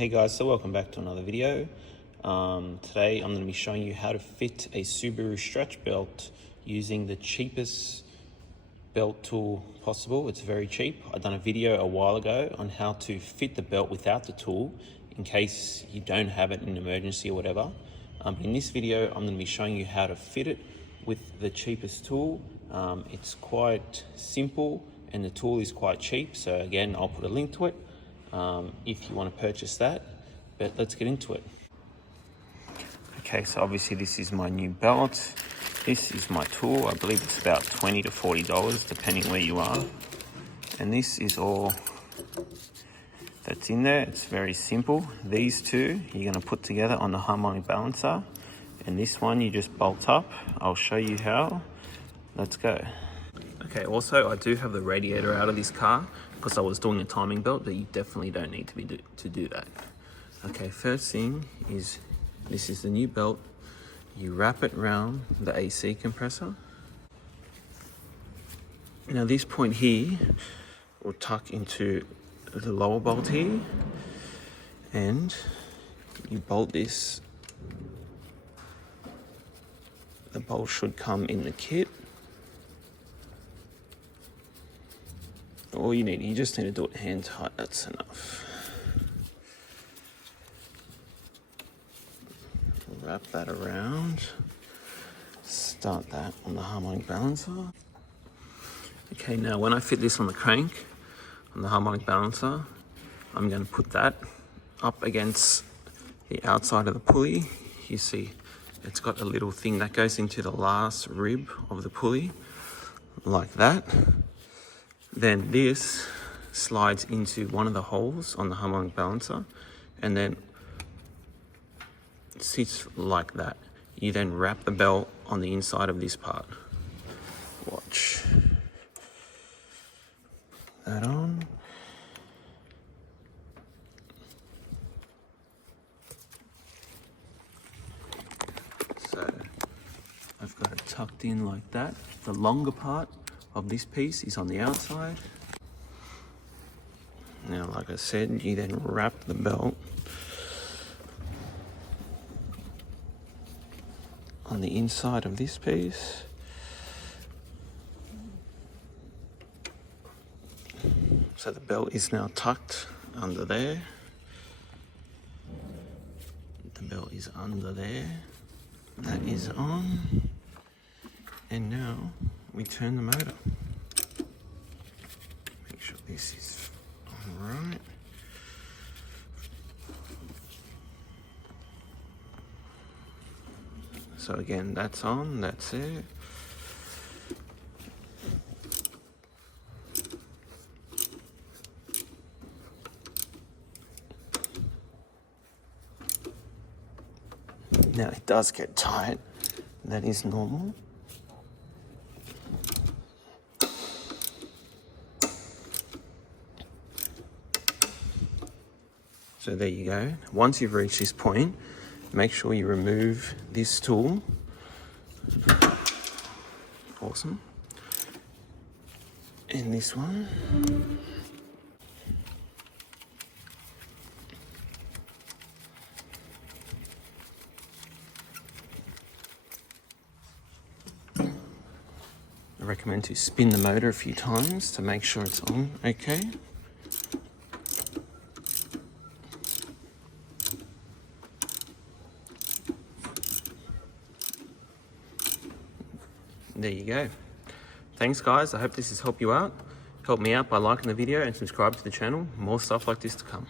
Hey guys, so welcome back to another video. Today I'm going to be showing you how to fit a Subaru stretch belt using the cheapest belt tool possible. It's very cheap. I've done a video a while ago on how to fit the belt without the tool in case you don't have it in an emergency or whatever. In this video I'm going to be showing you how to fit it with the cheapest tool. It's quite simple and the tool is quite cheap, so again I'll put a link to it if you want to purchase that, but let's get into it. Okay, so obviously this is my new belt. This is my tool. I believe it's about $20 to $40 depending where you are, and this is all that's in there. It's very simple. These two you're going to put together on the harmonic balancer, and this one you just bolt up. I'll show you how. Let's go. Okay, also I do have the radiator out of this car because I was doing a timing belt, but you definitely don't need to do that. Okay, first thing is, this is the new belt. You wrap it around the AC compressor. Now this point here will tuck into the lower bolt here, and you bolt this. The bolt should come in the kit. All you just need to do it hand tight, that's enough. Wrap that around, start that on the harmonic balancer. Okay, now when I fit this on the crank, on the harmonic balancer, I'm going to put that up against the outside of the pulley. You see it's got a little thing that goes into the last rib of the pulley, like that. Then this slides into one of the holes on the harmonic balancer and then sits like that. You then wrap the belt on the inside of this part. Watch. That on. So I've got it tucked in like that. The longer part of this piece is on the outside. Now, like I said, you then wrap the belt on the inside of this piece. So the belt is now tucked under there. The belt is under there. That is on. And now we turn the motor. Make sure this is all right. So again, that's on, that's it. Now it does get tight, that is normal. So there you go. Once you've reached this point, make sure you remove this tool. Awesome. And this one. I recommend to spin the motor a few times to make sure it's on okay. There you go. Thanks guys, I hope this has helped you out. Help me out by liking the video and subscribe to the channel. More stuff like this to come.